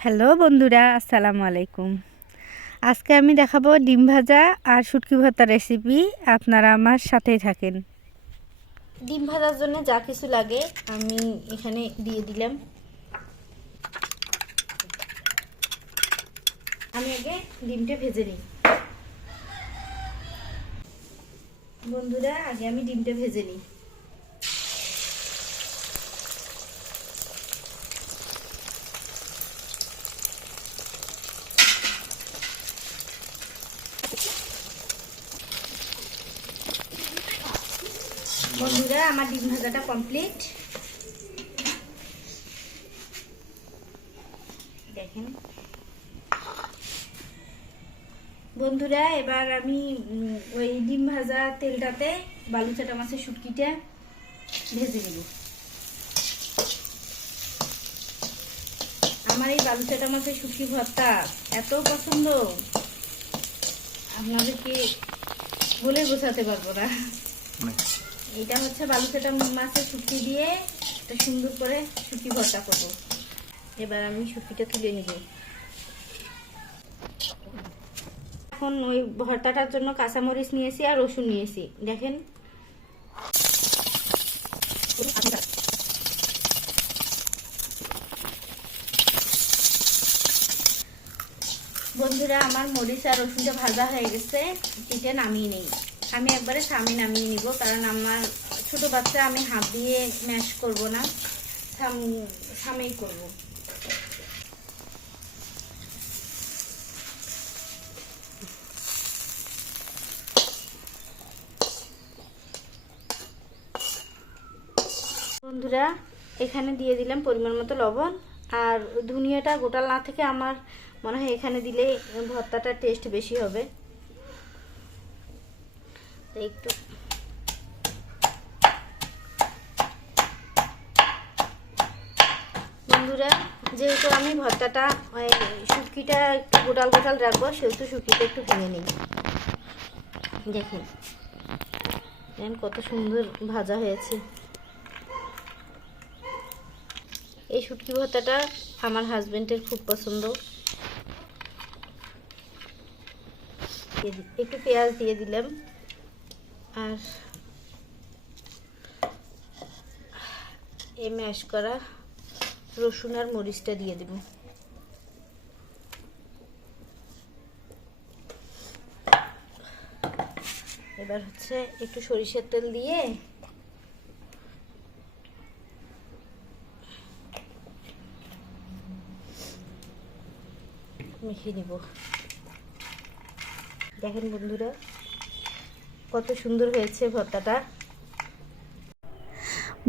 Hello বন্ধুরা, আসসালামু আলাইকুম। আজকে আমি দেখাবো ডিম ভাজা আর শুটকি ভর্তা রেসিপি। আপনারা আমার সাথেই থাকেন। ডিম ভাজার জন্য যা কিছু লাগে আমি এখানে দিয়ে দিলাম। আমি আগে ডিমটা ভেজে নিই। বন্ধুরা, আগে আমি ডিমটা ভেজে নিই। বন্ধুরা, আমার ডিম ভাজাটা কমপ্লিট। দেখেন বন্ধুরা, এবার আমি ওই ডিম ভাজা তেলটাতে বালুচাটা মাছের শুটকিটা ভেজে নেব। আমার এই বালুচাটা মাছের শুটকি ভর্তা এত পছন্দ, আপনাদেরকে বলে বোঝাতে পারবো না। এটা হচ্ছে বালুচাটা মাছের শুটকি দিয়ে একটা সুন্দর করে শুটকি ভর্তা করব। এবার আমি শুটকিটা তুলে নিব। এখন ওই ভর্তাটার জন্য কাঁচামরিচ নিয়েছি আর রসুন নিয়েছি। দেখেন বন্ধুরা, আমার মরিচ আর রসুনটা ভাজা হয়ে গেছে। এটা নামিয়ে নেই। আমি একবারে নামিয়ে নিব, কারণ আমার ছোট বাচ্চা, আমি হাত দিয়ে ম্যাশ করব না, সামেই করব। বন্ধুরা, এখানে দিয়ে দিলাম পরিমাণ মতো লবণ। আর ধনিয়াটা গোটা না থেকে আমার মনে হয় এখানে দিলে ভর্তাটা টেস্ট বেশি হবে। একটু বন্ধুরা, যেহেতু আমি ভর্তাটা শুটকিটা একটু গোটাল গোটাল রাখবো, সেহেতু শুটকিটা একটু ভেঙে নিই। দেখেন কত সুন্দর ভাজা হয়েছে। এই শুটকি ভর্তাটা আমার হাজবেন্ডের খুব পছন্দ। একটু পেঁয়াজ দিয়ে দিলাম, আর এই ম্যাশ করা রসুন আর মরিচটা দিয়ে দেব। এবার হচ্ছে একটু সরিষার তেল দিয়ে মেখে নিব। দেখেন বন্ধুরা, কত সুন্দর হয়েছে ভর্তাটা।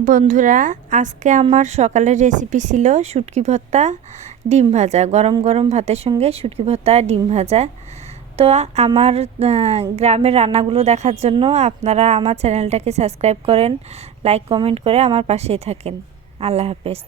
বন্ধুরা, আজকে আমার সকালের রেসিপি ছিল শুটকি ভর্তা ডিম ভাজা। গরম গরম ভাতের সঙ্গে শুটকি ভর্তা ডিম ভাজা। তো আমার গ্রামের রান্নাগুলো দেখার জন্য আপনারা আমার চ্যানেলটাকে সাবস্ক্রাইব করেন, লাইক কমেন্ট করে আমার পাশেই থাকেন। আল্লাহ হাফেজ।